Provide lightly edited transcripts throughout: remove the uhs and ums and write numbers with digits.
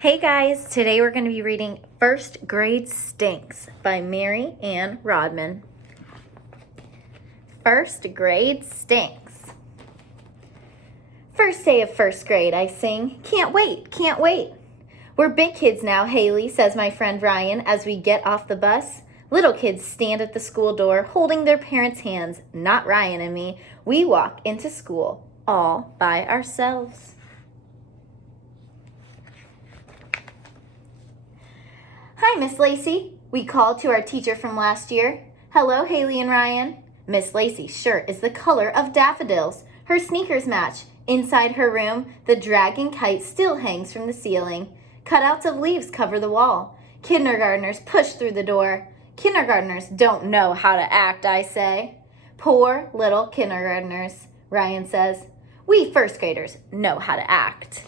Hey guys, today we're going to be reading First Grade Stinks by Mary Ann Rodman. First Grade Stinks. First day of first grade, I sing, can't wait, can't wait. We're big kids now, Haley, says my friend Ryan as we get off the bus. Little kids stand at the school door holding their parents' hands, not Ryan and me. We walk into school all by ourselves. Hi, Miss Lacey. We called to our teacher from last year. Hello, Haley and Ryan. Miss Lacey's shirt is the color of daffodils. Her sneakers match. Inside her room, the dragon kite still hangs from the ceiling. Cutouts of leaves cover the wall. Kindergartners push through the door. Kindergartners don't know how to act, I say. Poor little kindergartners, Ryan says. We first graders know how to act.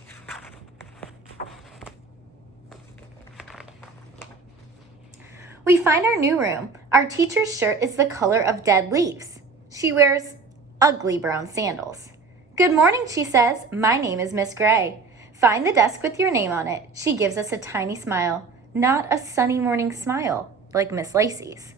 We find our new room. Our teacher's shirt is the color of dead leaves. She wears ugly brown sandals. Good morning, she says. My name is Miss Gray. Find the desk with your name on it. She gives us a tiny smile, not a sunny morning smile like Miss Lacey's.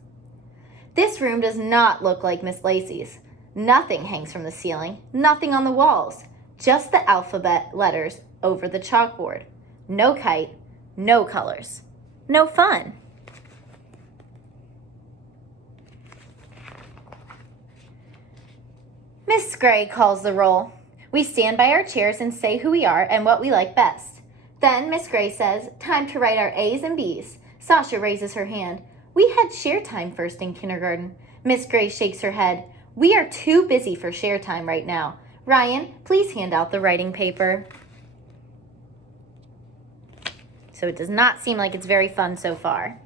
This room does not look like Miss Lacey's. Nothing hangs from the ceiling, nothing on the walls, just the alphabet letters over the chalkboard. No kite, no colors, no fun. Miss Gray calls the roll. We stand by our chairs and say who we are and what we like best. Then Miss Gray says, time to write our A's and B's. Sasha raises her hand. We had share time first in kindergarten. Miss Gray shakes her head. We are too busy for share time right now. Ryan, please hand out the writing paper. So it does not seem like it's very fun so far.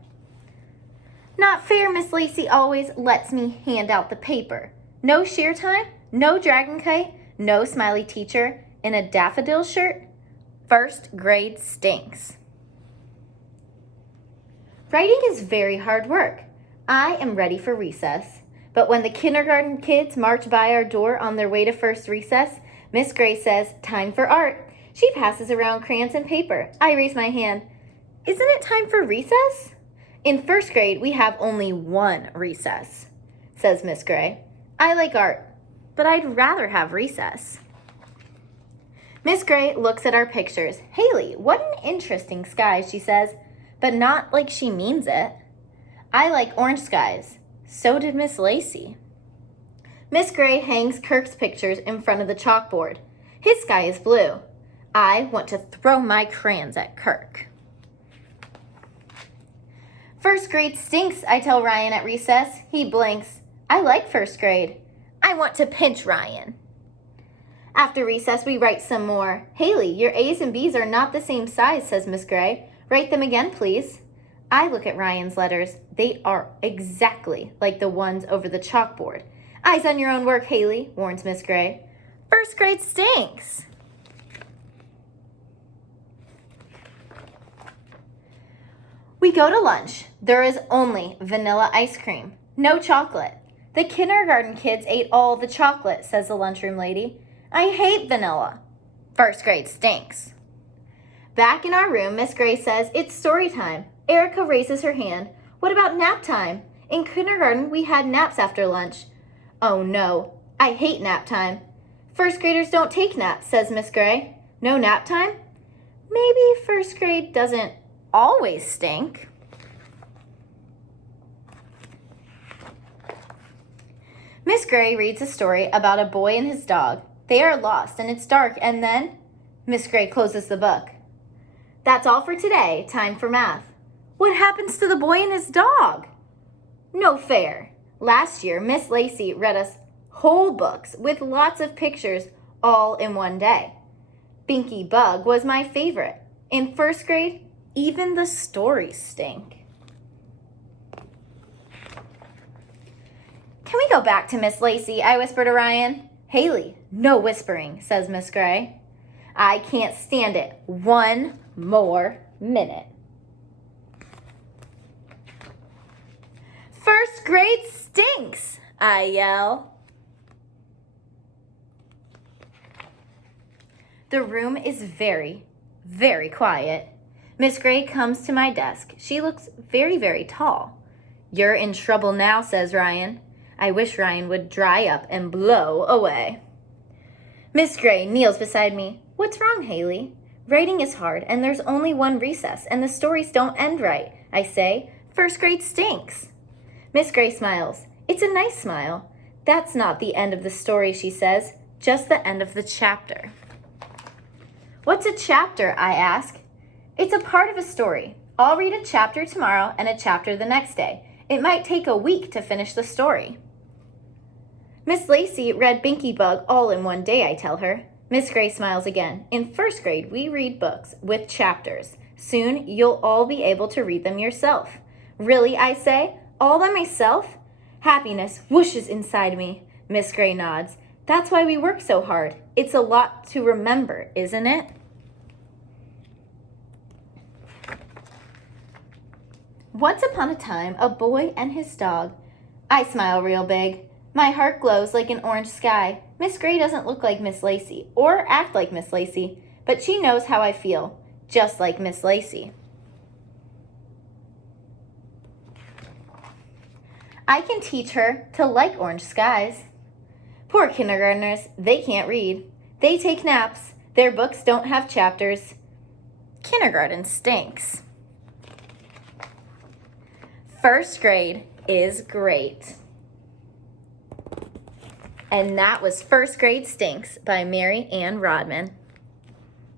Not fair, Miss Lacey always lets me hand out the paper. No share time? No dragon kite, no smiley teacher, in a daffodil shirt? First grade stinks. Writing is very hard work. I am ready for recess. But when the kindergarten kids march by our door on their way to first recess, Miss Gray says, time for art. She passes around crayons and paper. I raise my hand. Isn't it time for recess? In first grade, we have only one recess, says Miss Gray. I like art, but I'd rather have recess. Miss Gray looks at our pictures. Haley, what an interesting sky, she says, but not like she means it. I like orange skies. So did Miss Lacey. Miss Gray hangs Kirk's pictures in front of the chalkboard. His sky is blue. I want to throw my crayons at Kirk. First grade stinks, I tell Ryan at recess. He blinks. I like first grade. I want to pinch Ryan. After recess, we write some more. Haley, your A's and B's are not the same size, says Miss Gray. Write them again, please. I look at Ryan's letters. They are exactly like the ones over the chalkboard. Eyes on your own work, Haley, warns Miss Gray. First grade stinks. We go to lunch. There is only vanilla ice cream, no chocolate. The kindergarten kids ate all the chocolate, says the lunchroom lady. I hate vanilla. First grade stinks. Back in our room, Miss Gray says, it's story time. Erica raises her hand. What about nap time? In kindergarten, we had naps after lunch. Oh no, I hate nap time. First graders don't take naps, says Miss Gray. No nap time? Maybe first grade doesn't always stink. Miss Gray reads a story about a boy and his dog. They are lost and it's dark and then Miss Gray closes the book. That's all for today. Time for math. What happens to the boy and his dog? No fair. Last year, Miss Lacey read us whole books with lots of pictures all in one day. Binky Bug was my favorite. In first grade, even the stories stink. Can we go back to Miss Lacey? I whisper to Ryan. Haley, no whispering, says Miss Gray. I can't stand it. One more minute. First grade stinks, I yell. The room is very, very quiet. Miss Gray comes to my desk. She looks very, very tall. You're in trouble now, says Ryan. I wish Ryan would dry up and blow away. Miss Gray kneels beside me. What's wrong, Haley? Writing is hard, and there's only one recess, and the stories don't end right, I say. First grade stinks. Miss Gray smiles. It's a nice smile. That's not the end of the story, she says, just the end of the chapter. What's a chapter, I ask. It's a part of a story. I'll read a chapter tomorrow and a chapter the next day. It might take a week to finish the story. Miss Lacey read Binky Bug all in one day, I tell her. Miss Gray smiles again. In first grade, we read books with chapters. Soon, you'll all be able to read them yourself. Really, I say? All by myself? Happiness whooshes inside me. Miss Gray nods. That's why we work so hard. It's a lot to remember, isn't it? Once upon a time, a boy and his dog. I smile real big. My heart glows like an orange sky. Miss Gray doesn't look like Miss Lacey or act like Miss Lacey, but she knows how I feel, just like Miss Lacey. I can teach her to like orange skies. Poor kindergartners, they can't read. They take naps. Their books don't have chapters. Kindergarten stinks. First grade is great. And that was First Grade Stinks by Mary Ann Rodman.